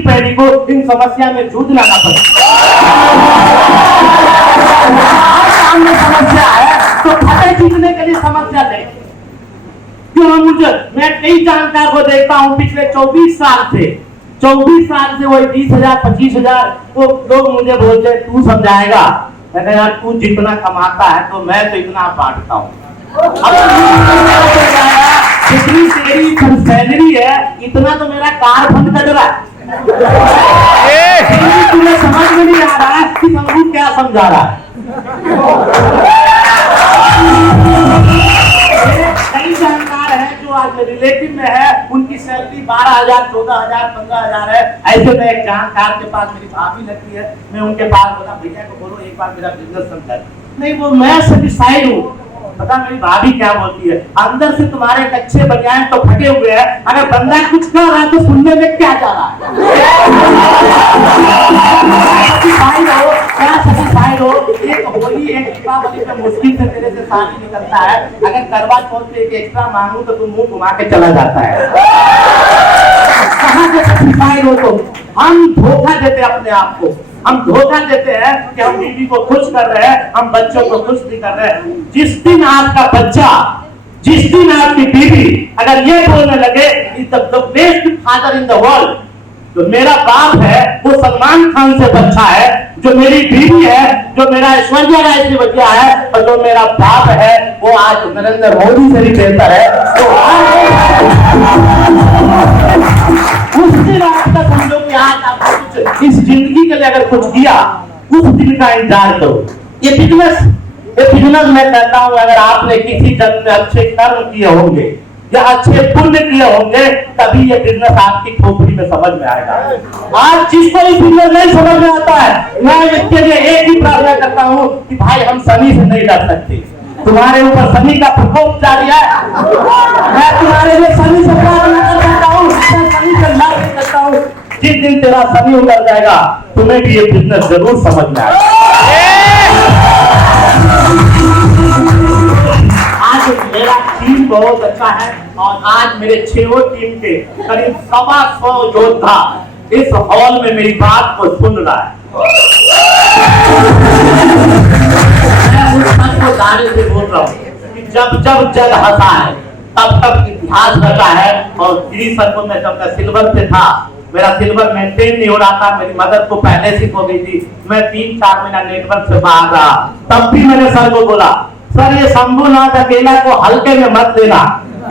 पीढ़ी को इन समस्या में जूझना ना पड़े। सामने समस्या है तो फटे जीतने के लिए समस्या नहीं। क्यों मुझे, मैं कई जानकार को देखता हूँ पिछले 24 साल से वही 20,000 25,000 वो लोग मुझे बोलते तू समझाएगा। कहते यार तू जितना कमाता है तो मैं तो इतना बांटता हूँ। जितनी तेरी सैलरी है इतना तो मेरा कार फंड कट रहा है। तुम्हें समझ में नहीं आ रहा है कि शंभू क्या समझा रहा है। कई जानकार है जो आज रिलेटिव में है, उनकी सैलरी 12,000 14,000 15,000 है। ऐसे में एक जानकार के पास मेरी भाभी लगती है, मैं उनके पास बोला भैया को बोलो एक बार मेरा बिजनेस समझा। नहीं वो मैं सेटिस्फाइड हूँ। पता मेरी भाभी क्या बोलती है, अंदर से तुम्हारे अच्छे बनियान तो फटे हुए हैं, अगर बंदा कुछ कर रहा है तो सुनने में क्या जा रहा है। सेटिस्फाइड हो, एक होली एक दीपावली में मुश्किल से तेरे से शादी निकलता है, अगर करवा चौथ पे एक एक्स्ट्रा मांगू तो तुम मुंह घुमा के चला जाता है। कहाँ से सेटिस्फाइड हो तुम? हम धोखा देते अपने आप को, हम धोखा देते हैं कि हम बीवी को खुश कर रहे हैं, हम बच्चों को खुश नहीं कर रहे हैं। जिस दिन आपका बच्चा, जिस दिन आपकी बीवी अगर ये बोलने लगे the best father in the world, जो मेरा बाप है वो सलमान खान से अच्छा है, जो मेरी बीवी है, जो मेरा ऐश्वर्या राय से बच्चा है, और जो मेरा बाप है वो आज नरेंद्र मोदी से भी बेहतर है, तो उस दिन आपका समझो कि आज आपको कुछ इस जिंदगी के लिए अगर कुछ किया, उस दिन का इंतजार करो। ये बिजनेस मैं कहता हूँ, अगर आपने किसी जन्म में अच्छे कर्म किए होंगे या अच्छे पुण्य किए होंगे तभी ये बिजनेस आपकी खोपड़ी में समझ में आएगा। आज जिसको ये बिजनेस नहीं समझ में आता है, मैं इसके लिए एक ही प्रार्थना करता हूँ कि भाई हम शनि से नहीं डर सकते, तुम्हारे ऊपर शनि का प्रकोप जारी है। मैं तुम्हारे लिए शनि से प्रार्थना करता हूँ, शनि से लड़ सकता हूँ। जिस दिन तेरा शनि उतर जाएगा तुम्हें भी ये बिजनेस जरूर समझ में आएगा। आज मेरा टीम बहुत अच्छा है और आज मेरे 6 टीम के करीब 125 योद्धा इस हॉल में मेरी बात को सुन रहा है। मैं उस पद को दाने से बोल रहा हूँ कि जब जब जग हंसा है तब तब इतिहास रचा है। और गिरी सर को मैं जब मैं सिल्वर पे था, मेरा सिल्वर मेंटेन नहीं हो रहा था, मेरी मदद को पहले से हो गई थी, मैं 3-4 महीना नेटवर्क से बाहर रहा, तब भी मैंने सर को बोला सर ये शंभूनाथ अकेला को हल्के में मत लेना,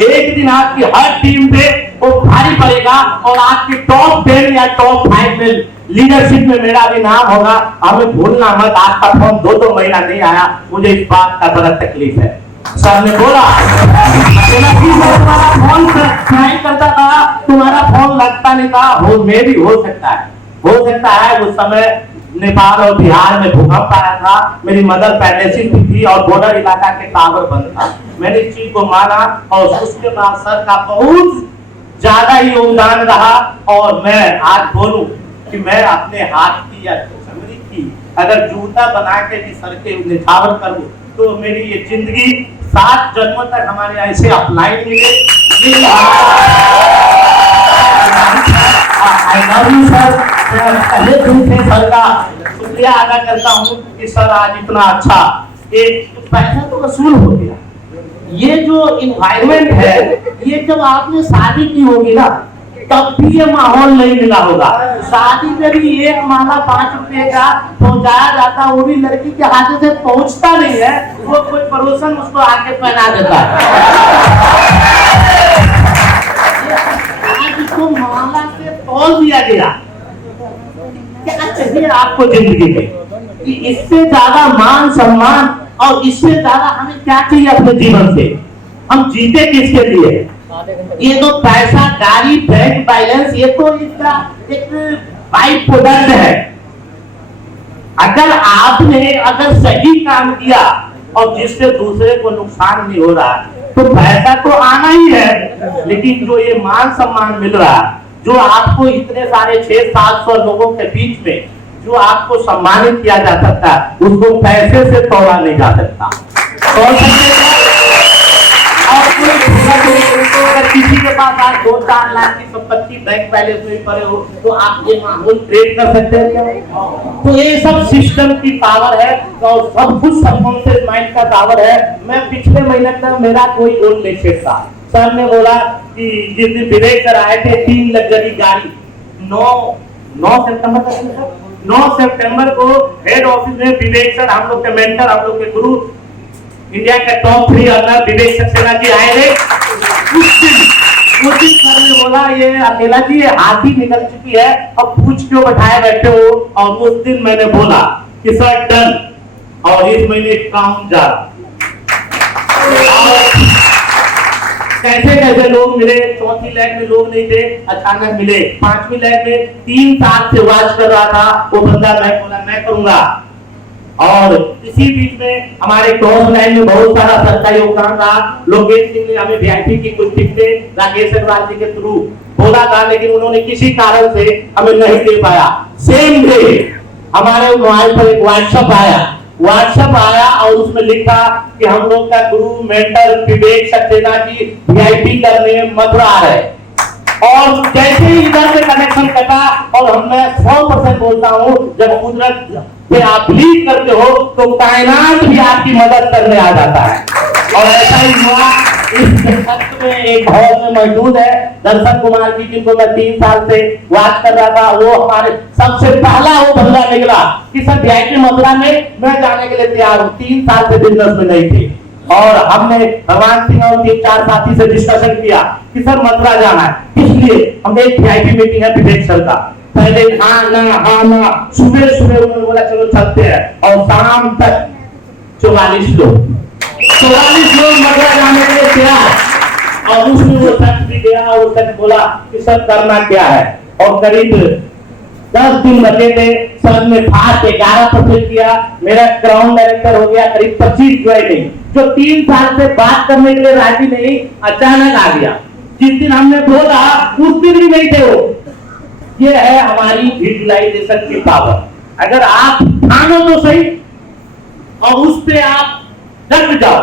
एक दिन आपकी हर टीम पे वो भारी पड़ेगा और आपकी टॉप 10 या टॉप 5 में लीडरशिप में मेरा भी नाम होगा। हमें भूलना मत, आपका फोन 2-2 महीना नहीं आया, मुझे इस बात का बड़ा तकलीफ है। सर ने बोला तुम्हारा फोन ट्राई करता था, तुम्हारा फोन लगता नहीं था, हो मे भी हो सकता है उस समय नेपाल और बिहार में भूकंप आया था, मेरी मदर पैलेसिस थी और बॉर्डर इलाका के टावर बंद था। मैंने इस चीज को माना और उसके बाद सर का बहुत ज्यादा ही योगदान रहा। और मैं आज बोलूं कि मैं अपने हाथ की या चमड़ी की अगर जूता बना के भी सर के निछावर करूं तो मेरी ये जिंदगी 7 जन्मों तक हमारे ऐसे अपलाइन मिले। पहले दिन से सर का शुक्रिया अदा करता हूँ कि सर आज इतना अच्छा एक पैसा तो वसूल हो गया। ये जो इन्वायरमेंट है ये जब आपने शादी की होगी ना तब भी ये माहौल नहीं मिला होगा। शादी में भी एक माला 5 रुपए का पहुंचाया जाता, वो भी लड़की के हाथ से पहुंचता नहीं है, वो कोई पड़ोसन उसको आके पहना देता है। आज इसको माला से तौल दिया गया। क्या चाहिए आपको जिंदगी में कि इससे ज्यादा मान सम्मान और इससे ज्यादा हमें क्या चाहिए अपने जीवन से? हम जीते किसके लिए? ये तो पैसा, गाड़ी, बैंक बैलेंस ये तो इसका एक बाई प्रोडक्ट है। अगर सही काम किया और जिससे दूसरे को नुकसान नहीं हो रहा तो पैसा तो आना ही है, लेकिन जो ये मान सम्मान मिल रहा जो आपको इतने सारे 600-700 लोगों के बीच में जो आपको सम्मानित किया जा सकता है, उसको पैसे से तोड़ा नहीं जा सकता। अगर किसी के पास आज 2-4 लाख की संपत्ति बैंक बैलेंस में पड़े हो, तो आप ये माहौल क्रिएट कर सकते हैं क्या? तो ये सब सिस्टम की पावर है और सब कुछ सबकॉन्शियस माइंड का पावर है। मैं पिछले महीने तक मेरा कोई गोल नहीं सेट था। सर ने बोला कि जिस दिन विवेक सर आए थे 3 लग्जरी गाड़ी 9 सितंबर को हेड ऑफिस में विवेक सर, हम लोग के मेंटर, हम लोग के गुरु, इंडिया के टॉप 3 रनर विवेक सक्सेना जी आए थे। उस दिन सर ने बोला ये अकेला जी ये हाथी निकल चुकी है, अब पूछ क्यों बैठाए बैठे हो? और उस दिन मैंने बोला कि सर डन, और इस महीने काम जा। कैसे कैसे लोग मिले, 4थी लैग में लोग नहीं थे, अचानक मिले। 5वीं लैग में 3 साल से वाच कर रहा था वो बंदा, मैं बोला मैं करूंगा। और इसी बीच में हमारे क्रॉस लाइन में बहुत सारा सरकारी योगदान रहा। लोकेश सिंह ने हमें वीआईपी की कुछ टिकटें राकेश अग्रवाल जी के थ्रू बोला था, लेकिन उन्होंने किसी कारण से हमें नहीं दे पाया। सेम डे हमारे मोबाइल पर एक व्हाट्सएप आया और उसमें लिखा कि हम लोग का गुरु मेंटर विवेक सक्सेना जी वीआईपी करने मथुरा आ रहे। और जैसे ही इधर से कनेक्शन कटा, और मैं 100% बोलता हूँ, जब कुदरत पे आप बिलीव करते हो तो कायनात भी आपकी मदद करने आ जाता है। और ऐसा ही हुआ। इस वक्त में एक हॉल में मौजूद है दर्शन कुमार जी, जिनको मैं 3 साल से वाच कर रहा था। वो हमारे सबसे पहला वो बंदा निकला कि सर वीआईपी मथुरा में मैं जाने के लिए तैयार हूँ। 3 साल से बिजनेस में नहीं थे, और हमने भगवान सिंह और 3-4 साथी से डिस्कशन किया कि सर मथुरा जाना है, इसलिए हमने एक वीआईपी मीटिंग है विवेक सर का। पहले हाँ ना, सुबह उन्होंने बोला चलो चलते हैं, और शाम तक 44 लोग मथुरा जाने के लिए तैयार। और उसमें वो सच भी गया, और वो सच बोला कि सर करना क्या है। और करीब 10 दिन बचे थे, सर ने फास्ट 11% किया, मेरा ग्राउंड डायरेक्टर हो गया करीब 25 ज्वाइनिंग। जो 3 साल से बात करने के लिए राजी नहीं, अचानक आ गया। जिस दिन हमने बोला उस दिन भी नहीं थे वो। ये है हमारी विजुअलाइजेशन की पावर। अगर आप ठानो तो सही, और उस पे आप डट जाओ,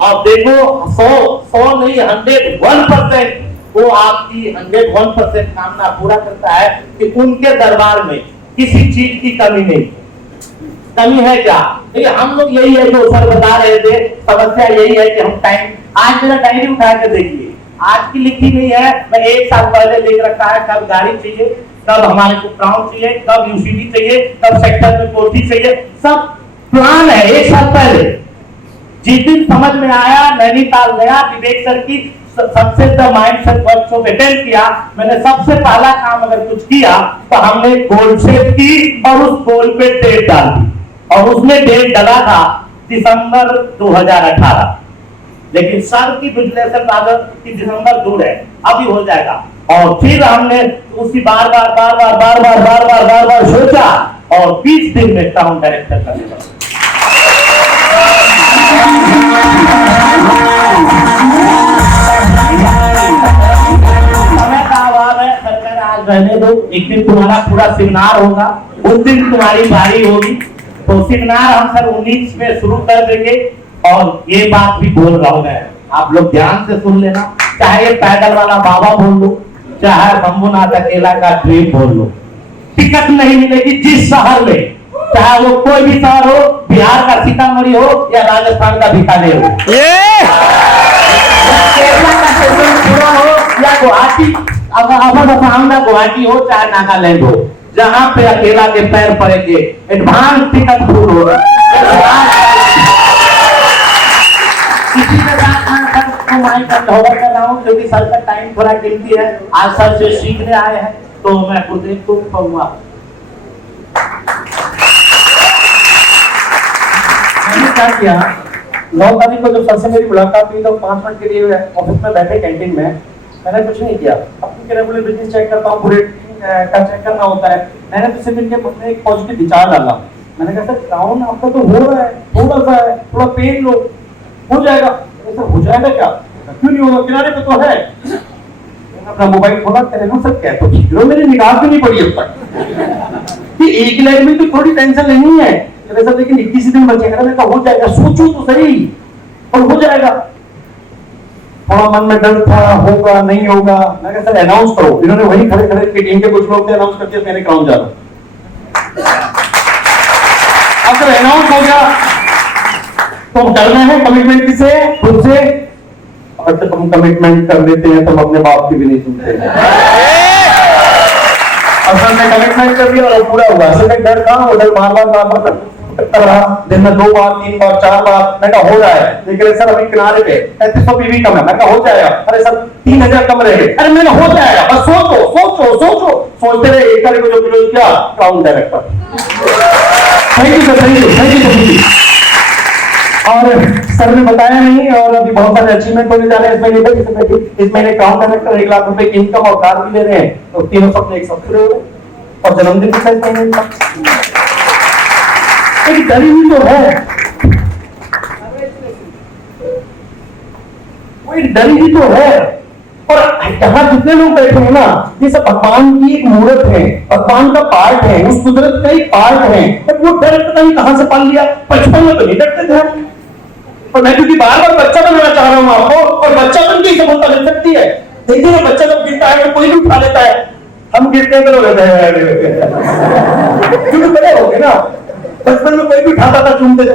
और देखो 100 नहीं 101% वो आपकी 101% कामना पूरा करता है कि उनके दरबार में किसी चीज की कमी नहीं। कमी है क्या? देखिए हम लोग यही है जो सर बता रहे थे, समस्या यही है कि हम टाइम, आज मेरा डायरी उठा के देखिए, आज की लिखी नहीं है, मैं 1 साल पहले लिख रखा है कब गाड़ी चाहिए, कब हमारे को ग्राउंड चाहिए, कब यूसीडी चाहिए, कब सेक्टर में कोठी चाहिए, सब प्लान है 1 साल पहले। जिस दिन समझ में आया नैनीताल गया, विवेक सर की success the mindset workshop attend किया, मैंने सबसे पहला काम अगर कुछ किया तो हमने गोल सेट की और उस गोल पे डेट डाल दी, और उसमें डेट डाला था दिसंबर 2018। लेकिन सर की विजुअलाइजेशन लागत कि दिसंबर दूर है, अभी हो जाएगा। और फिर हमने उसी बार बार सोचा, और 20 दिन में टाउन डायरेक्टर करने लगा। समय का अभाव है, सरकार आज रहने दो, एक दिन तुम्हारा पूरा सेमिनार होगा, उस दिन तुम्हारी बारी होगी। तो सेमिनार हम सर 19 में शुरू कर देंगे। और ये बात भी बोल रहा हूं मैं, आप लोग ध्यान से सुन लेना, चाहे ये पैदल वाला बाबा बोल लो, चाहे शंभुनाथ अकेला का ड्रीम बोल लो, टिकट नहीं मिलेगी जिस शहर में, चाहे वो कोई भी शहर हो, बिहार का सीतामढ़ी हो या राजस्थान का बीकानेर हो, केरला का पूरा हो या गुवाहाटी, गुवाहाटी हो चाहे नागालैंड हो, जहां पे अकेला के पैर पड़ेंगे एडवांस टिकट फुल होगा। इसी के साथ मैं माइंड कंट्रोल कर रहा हूँ, क्योंकि सर का टाइम थोड़ा कीमती है, आज सर से सीखने आए हैं, तो मैं गुरुदेव को कहूँगा। मैंने क्या किया, 9 तारीख को जब सर से मेरी मुलाकात हुई तो 5 मिनट के लिए ऑफिस में बैठे कैंटीन में, मैंने कुछ नहीं किया, अपनी रेगुलर बिजनेस चेक करता हूँ, पूरे का चेक करना होता है। मैंने तो सिर्फ इनके मन में एक पॉजिटिव विचार डाला, मैंने कहा सर डाउन आपका तो हो रहा है, थोड़ा सा है, थोड़ा पेन लो, हो जाएगा। हो जाएगा क्या? क्यों नहीं होगा, किनारे पे तो है। अपना मोबाइल खोला, तेरे ना सर क्या तो हीरो मेरी निगाह भी नहीं पड़ी अब तक कि 1 लाख में तो थोड़ी टेंशन नहीं है तेरे सर, लेकिन 21 दिन बचेगा। मैंने कहा हो जाएगा, सोचो तो सही, और हो जाएगा। थोड़ा मन में डर था, होगा नहीं होगा। मैं कहा सर अनाउंस करो। इन्होंने वही खड़े खड़े टीम के कुछ लोग थे, अनाउंस करके मैंने ग्राउंड जा रहा हूं। अगर अनाउंस हो गया तो करना है कमिटमेंट किसे, खुद से। और जब हम कमिटमेंट कर लेते हैं तो हम अपने बाप की भी नहीं सुनते हैं। असल में कमिटमेंट कर दिया और पूरा हुआ। असल में डर था, उधर बार बार कर रहा, दिन में 2 बार 3 बार 4 बार। मैं कहा हो रहा है, लेकिन सर अभी किनारे पे 3500 पीवी कम है। मैं कहा हो जाएगा। अरे सर 3000 कम रहे। अरे मैंने हो जाएगा, बस सोचो सोचो सोचो। सोचते रहे, 1 तारीख को जो क्लोज किया crown director. Thank you sir, thank you, thank you. और सर ने बताया नहीं, और अभी बहुत सारे अचीवमेंट होने जा रहे हैं इस महीने क्राउन डायरेक्टर 1 लाख रुपए की इनकम और कार भी ले रहे हैं, तो तीनों सपने एक साथ पूरे हो रहे। और जन्मदिन भी साथ महीने एक डरी हुई तो है, वो एक डरी हुई तो है। और यहाँ जितने लोग बैठे हैं ना, ये सब भगवान की एक मूर्त है, भगवान का पार्ट है, उस कुदरत का एक पार्ट है। पर वो डर पता नहीं कहां से पाल लिया। बचपन में तो नहीं डरते थे, और मैं क्योंकि बार बार बच्चा बनना चाह रहा हूं आपको, और बच्चा बन के सफलता मिल सकती है। देखिए ना, बच्चा जब गिरता है तो कोई भी उठा लेता है, हम गिरते हैं तो लोग क्योंकि बड़े हो गए ना। बचपन में कोई भी उठाता था, चूमते थे,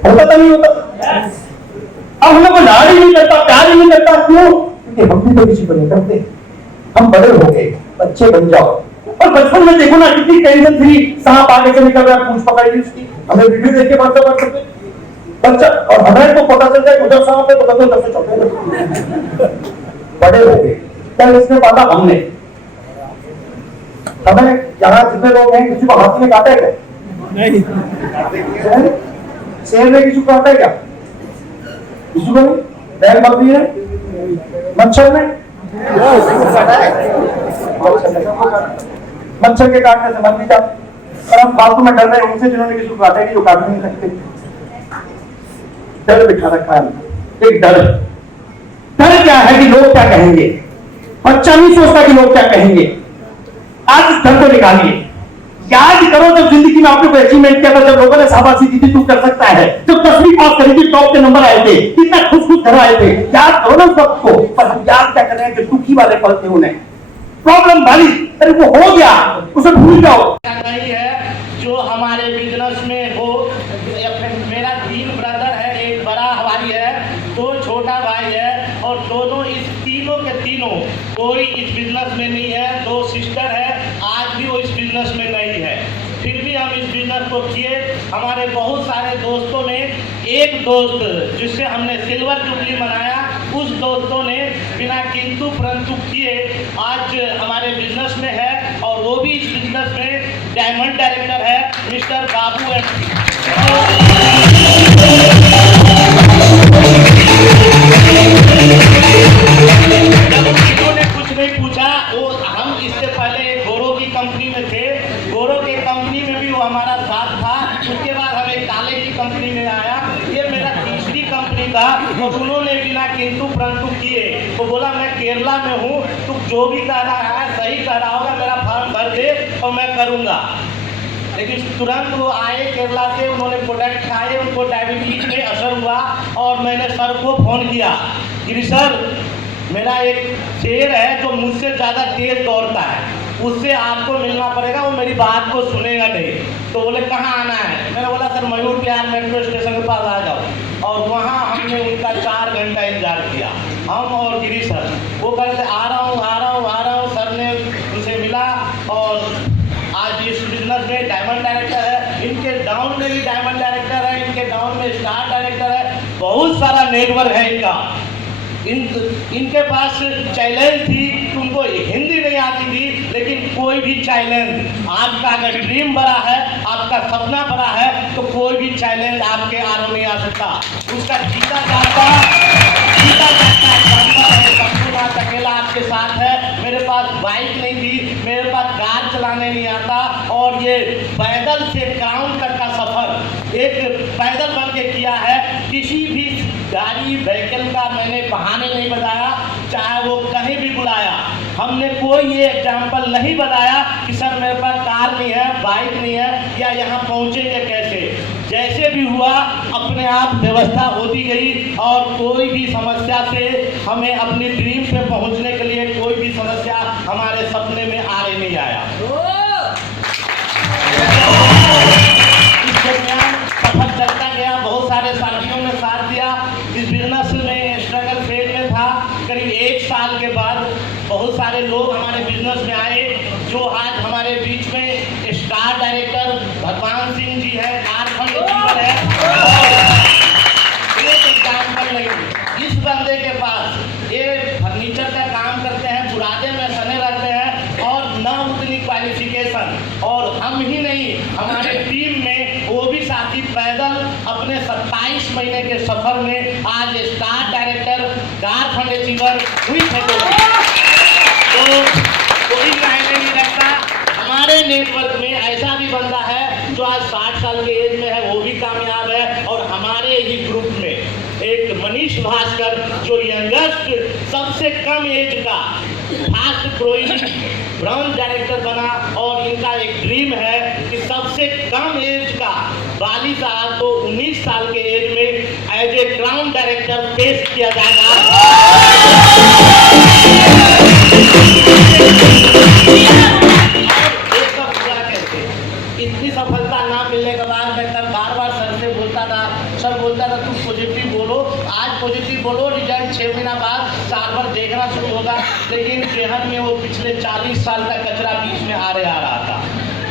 होता था नहीं होता। अब हमें कोई लाड़ ही नहीं करता, प्यार ही नहीं करता। क्यों? क्योंकि हम भी तो किसी को नहीं करते। हम बड़े हो गए, बच्चे बन जाओ। और बचपन में देखो ना, कितनी टेंशन थी, सांप आगे से निकल रहा है, पूंछ पकड़ ली उसकी, हमें वीडियो देख के बढ़ते बच्चा, और हमें तो पता चल जाए उधर सांप है तो बदल से चौथे। बड़े हो गए, क्या इसने पाला हमने। हमें यहाँ जितने लोग हैं, किसी को हाथी में काटा है क्या? नहीं। शेर ने किसी को काटा है क्या? किसी को नहीं। बैल बकरी है, मच्छर ने, मच्छर के काटने से मर भी जाते। और हम फालतू में डर रहे हैं उनसे जिन्होंने किसी को काटा है, कि जो काट नहीं सकते। डर बिठा रखा है, एक डर। डर क्या है कि लोग क्या कहेंगे। बच्चा नहीं सोचता कि लोग क्या कहेंगे। आज इस डर को निकालिए, याद करो जब जिंदगी में आपने कोई अचीवमेंट किया था, जब लोगों ने शाबाशी दी थी, तू कर सकता है। जब 10वीं पास करी थी, टॉप के नंबर आए थे, कितना खुश खुश घर आए थे। याद करो ना उस वक्त को। पर हम याद क्या कर रहे हैं कि दुखी वाले पल थे, उन्हें प्रॉब्लम वाली, अरे वो हो गया, उसे भूल जाओ। नहीं है जो हमारे बिजनेस में हो। मेरा 3 ब्रदर है, एक बड़ा भाई है, 2 छोटा भाई है, और दोनों इस तीनों के तीनों कोई इस बिजनेस में नहीं है। 2 सिस्टर है, आज भी वो इस बिजनेस में नहीं है। फिर भी हम इस बिजनेस को किए। हमारे बहुत सारे दोस्तों ने, एक दोस्त जिससे हमने सिल्वर जुबली मनाया, उस दोस्तों ने बिना किंतु परंतु किए आज हमारे बिजनेस में है, और वो भी इस बिजनेस में डायमंड डायरेक्टर है, मिस्टर बाबू एमसी। इन्होंने कुछ नहीं पूछा, वो हम इससे पहले गोरो की कंपनी में थे, गोरो के कंपनी में भी वो हमारा साथ था। उसके बाद हम एक काले की कंपनी में आया, ये मेरा तीसरी कंपनी था। और उन्होंने बिना किंतु परंतु किए, तो बोला मैं केरला में हूँ, तू जो भी कह रहा है सही कह रहा होगा, मेरा फॉर्म भर दे और मैं करूँगा। लेकिन तुरंत वो आए केरला से, उन्होंने प्रोडक्ट खाए, उनको डायबिटीज में असर हुआ। और मैंने सर को फोन किया कि सर मेरा एक शेर है जो मुझसे ज़्यादा तेज दौड़ता है, उससे आपको मिलना पड़ेगा, वो मेरी बात को सुनेगा नहीं। तो बोले कहाँ आना है? मैंने बोला sir Mayur Vihar metro station के पास आ जाओ। और वहाँ हमने उनका 4 घंटा इंतजार किया, हम और गिरी सर। वो कहते आ रहा हूँ आ रहा हूँ आ रहा हूँ। सर ने उनसे मिला, और आज इस बिजनेस में डायमंड डायरेक्टर है, इनके डाउन में भी डायमंड डायरेक्टर है, इनके डाउन में स्टार डायरेक्टर है, बहुत सारा नेटवर्क है इनका। इनके पास चैलेंज थी, उनको हिंदी नहीं आती थी, लेकिन कोई भी चैलेंज, आपका अगर ड्रीम बड़ा है, आपका सपना बड़ा है, तो कोई भी चैलेंज आपके आगे नहीं आ सकता। उसका जीता जाता है। अकेला आपके साथ है। मेरे पास बाइक नहीं थी, मेरे पास कार चलाने नहीं आता, और ये पैदल से काम तक का सफर एक पैदल बन के किया है। किसी भी गाड़ी व्हीकल का मैंने बहाने नहीं बताया। चाहे वो कहीं भी बुलाया, हमने कोई ये एग्जाम्पल नहीं बताया कि सर मेरे पास कार नहीं है, बाइक नहीं है, या यहाँ पहुँचेंगे कैसे। जैसे भी हुआ अपने आप व्यवस्था होती गई और कोई भी समस्या से हमें अपनी ड्रीम पे पहुंचने के लिए कोई भी समस्या हमारे सपने में आने नहीं आया। इस दरमियान सफर चलता गया, बहुत सारे साथियों ने साथ दिया। इस बिजनेस में स्ट्रगल फेज में था। करीब 1 साल के बाद बहुत सारे लोग हमारे बिजनेस में आए, जो आज हमारे बीच में स्टार डायरेक्टर भगवान सिंह जी है, झारखंड है। एक एग्जाम्पल नहीं, इस बंदे के पास ये फर्नीचर का काम करते हैं, बुरादे में सने रहते हैं और न उतनी क्वालिफिकेशन, और हम ही नहीं हमारे टीम में वो भी साथी पैदल अपने 27 महीने के सफर में आज स्टार डायरेक्टर झारखंड अचीवर हुई है। तो कोई मायने नहीं रखता, हमारे नेटवर्क में ऐसा भी बंदा है जो आज 60 साल के एज में है, वो भी कामयाब है। और हमारे ही ग्रुप में एक मनीष भास्कर जो यंगेस्ट सबसे कम एज का फास्ट ग्रोइंग ब्रांच डायरेक्टर बना, और इनका एक ड्रीम है कि सबसे कम एज का 42 साल को 19 साल के एज में एज ए क्राउन डायरेक्टर पेश किया जाएगा। इतनी सफलता ना मिलने के बाद मैं तब बार सर से बोलता था, सर बोलता था तुम पॉजिटिव बोलो, आज पॉजिटिव बोलो, रिजल्ट 6 महीना बाद साल भर देखना शुरू होगा। लेकिन शहर में वो पिछले 40 साल का कचरा बीच में आ रहा था।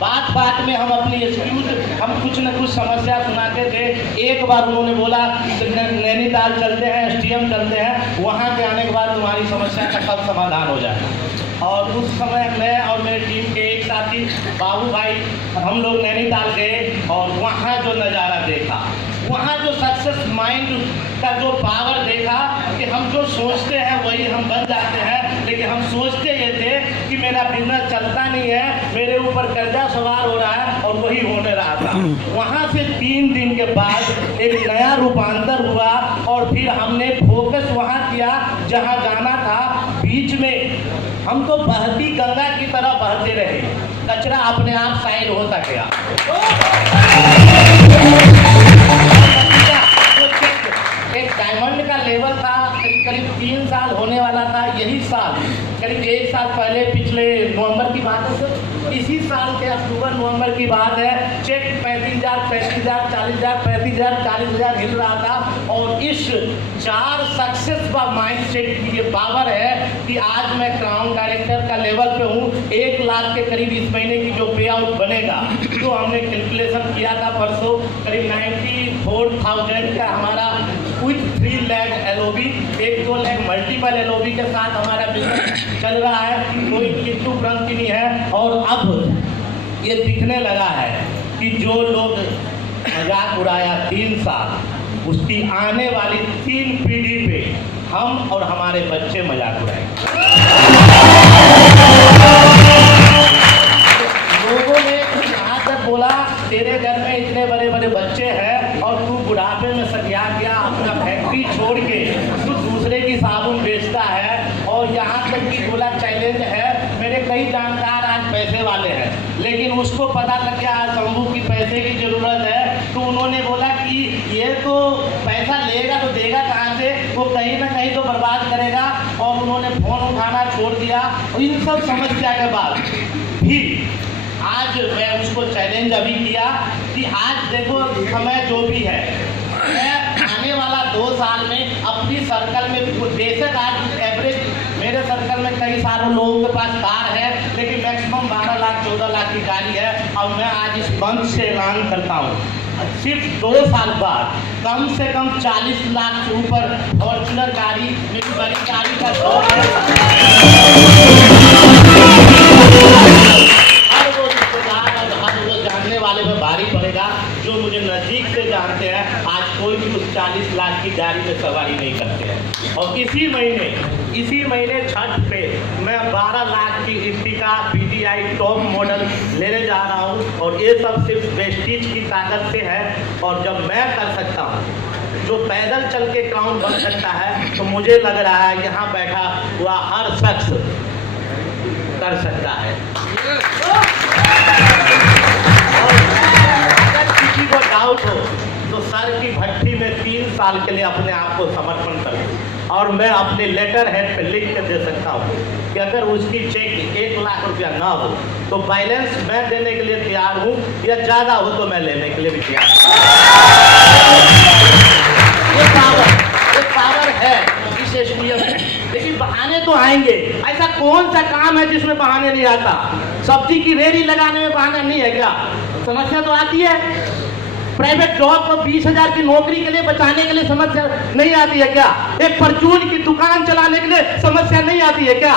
बात में हम अपनी एक्सक्यूज, हम कुछ न कुछ समस्या सुनाते थे। एक बार उन्होंने बोला नैनीताल चलते हैं, एसटीएम चलते हैं, वहाँ के आने के बाद तुम्हारी समस्या का सब समाधान हो जाएगा। और उस समय मैं और मेरी टीम के एक साथी बाबू भाई, हम लोग नैनीताल गए और वहाँ जो नज़ारा देखा, वहाँ जो सक्सेस माइंड का जो पावर देखा कि हम जो सोचते हैं वही हम बन जाते हैं। लेकिन हम सोचते ये थे कि मेरा बिजनेस चलता नहीं है, मेरे ऊपर कर्जा सवार हो रहा है, और वही होने रहा था। वहाँ से 3 दिन के बाद एक नया रूपांतर हुआ और फिर हमने फोकस वहाँ किया जहाँ जाना था। बीच में हम तो बहती गंगा की तरह बहते रहे, कचरा अपने आप साइड होता गया। एक डायमंड का लेवल था, करीब 3 साल होने वाला था। यही साल करीब 1 साल पहले, पिछले नवंबर की बात है सर, इसी साल के अक्टूबर नवंबर की बात है, चेक 35,000 40,000 35,000 40,000 हिल रहा था। और इस 4 सक्सेस का माइंड सेट की ये पावर है कि आज मैं क्राउन डायरेक्टर का लेवल पे हूँ। 1 लाख के करीब इस महीने की जो पे आउट बनेगा, जो हमने कैलकुलेशन किया था परसों, करीब 94,000 का हमारा with 3 lakh LOB, 1-2 lakh multiple LOB के साथ हमारा बिजनेस चल रहा है। कोई किट्टू क्रांति नहीं है। और अब ये दिखने लगा है कि जो लोग मजाक उड़ाया 3 साल, उसकी आने वाली 3 पीढ़ी पे हम और हमारे बच्चे मजाक उड़ाएंगे। लोगों ने यहाँ तक बोला तेरे घर में इतने बड़े बड़े बच्चे हैं और तू बुढ़ापे में सटिया गया, अपना फैक्ट्री छोड़ के तू दूसरे की साबुन बेचता है। और यहाँ तक कि बोला चैलेंज है, मेरे कई जानकार आज पैसे वाले हैं, लेकिन उसको पता लग गया आज शंभू की पैसे की ज़रूरत है। तो उन्होंने बोला कि ये तो पैसा लेगा तो देगा कहाँ से, वो कहीं ना कहीं तो बर्बाद करेगा। और उन्होंने फ़ोन उठाना छोड़ दिया। इन सब समस्या के बाद भी आज मैं उसको चैलेंज अभी किया कि आज देखो समय जो भी है, मैं आने वाला 2 साल में अपनी सर्कल में, बेशक आज एवरेज मेरे सर्कल में कई सारे लोगों के पास कार है, लेकिन मैक्सिमम 12 लाख 14 लाख की गाड़ी है। और मैं आज इस मंच से ऐलान करता हूँ, सिर्फ 2 साल बाद कम से कम 40 लाख से ऊपर फॉर्च्यूनर गाड़ी, मेरी बड़ी गाड़ी का शौक है। वाले में भारी पड़ेगा, जो मुझे नज़दीक से जानते हैं। आज कोई भी उस 40 लाख की गाड़ी में सवारी नहीं करते हैं। और इसी महीने छठ पे मैं 12 लाख की इर्टिगा PTI टॉप मॉडल लेने जा रहा हूँ। और ये सब सिर्फ वेस्टीज की ताकत से है। और जब मैं कर सकता हूँ जो पैदल चल के अकाउंट बन सकता है, तो मुझे लग रहा है यहाँ बैठा हुआ हर शख्स कर सकता है। और अगर किसी को डाउट हो तो सर की भट्टी में 3 साल के लिए अपने आप को समर्पण कर दूं, और मैं अपने लेटर हेड पे लिख के दे सकता हूँ कि अगर उसकी चेक 1 लाख रुपया ना हो तो बैलेंस मैं देने के लिए तैयार हूँ, या ज़्यादा हो तो मैं लेने के लिए भी तैयार हूँ। ये पावर है इस एसडीएम में। लेकिन बहाने तो आएंगे। ऐसा कौन सा काम है जिसमें बहाने नहीं आता? सब्जी की रेहड़ी लगाने में बहाना नहीं है क्या? समस्या तो आती है। प्राइवेट जॉब को 20,000 की नौकरी के लिए बचाने के लिए समस्या नहीं आती है क्या? एक परचून की दुकान चलाने के लिए समस्या नहीं आती है क्या?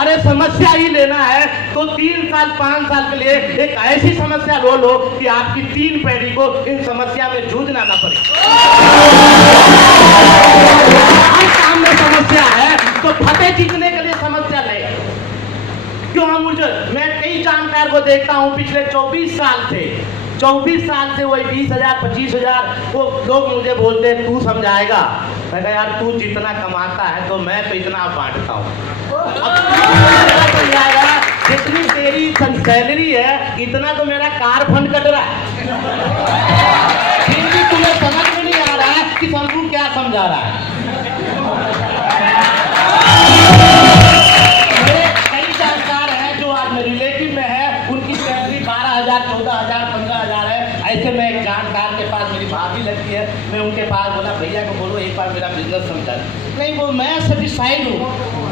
अरे समस्या ही लेना है तो 3 साल 5 साल के लिए एक ऐसी समस्या लो कि आपकी 3 पीढ़ी को इन समस्या में जूझना ना पड़े। हर काम में समस्या है तो फतेह जीतने के लिए समस्या ले। क्यों मैं कई जानकार को देखता हूँ पिछले 24 साल से वही 20,000 25,000 वो लोग मुझे बोलते हैं तू समझाएगा। मैं कहा यार तू जितना कमाता है तो मैं तो इतना बांटता हूँ। जितनी तेरी सैलरी है इतना तो मेरा कार फंड कट रहा है, फिर भी तुम्हें समझ में नहीं आ रहा है कि शंभू क्या समझा रहा है। कई जानकार हैं जो आज रिलेटिव में है, उनकी सैलरी 12,000 14,000 15,000 है। ऐसे में एक जानकार के पास मेरी भाभी लगती है, मैं उनके पास बोला भैया को बोलो एक बार मेरा बिजनेस समझा। नहीं वो मैं सेटिस्फाइड हूँ।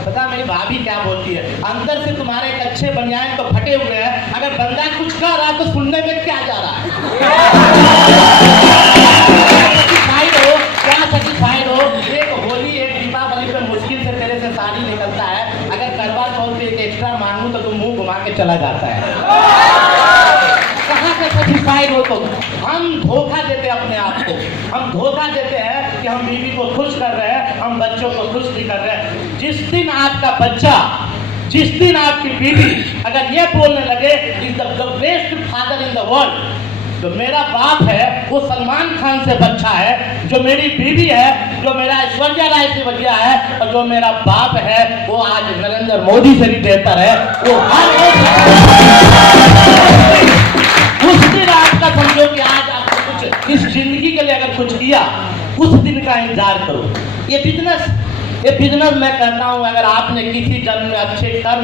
पता मेरी भाभी क्या बोलती है, अंदर से तुम्हारे एक अच्छे बनियान तो फटे हुए हैं, अगर बंदा कुछ कह रहा है तो सुनने में क्या जा रहा है? सेटिस्फाइड हो क्या? सेटिस्फाइड हो? एक होली एक दीपावली पे मुश्किल से तेरे से साड़ी निकलता है, अगर करवा चौथ पे एक एक्स्ट्रा मांगू तो तुम मुंह घुमा के चला जाता है। कहाँ से सेटिस्फाइड हो? तो हम धोखा देते अपने आप को। हम धोखा देते हैं कि हम बीवी को खुश कर रहे हैं, हम बच्चों को खुश भी कर रहे हैं। जिस दिन आपका बच्चा, जिस दिन आपकी बीवी अगर ये बोलने लगे is the best father in the world, जो मेरा बाप है वो सलमान खान से बच्चा है, जो मेरी बीवी है, जो मेरा ऐश्वर्या राय से बच्चा है, और जो मेरा बाप है वो आज नरेंद्र मोदी से भी बेहतर है, वो उस दिन आपका समझो कि आज आपको कुछ इस जिंदगी के लिए अगर कुछ किया, उस दिन का इंतजार करो। ये बिजनेस मैं करता हूँ, अगर आपने किसी जन्म में अच्छे कर्म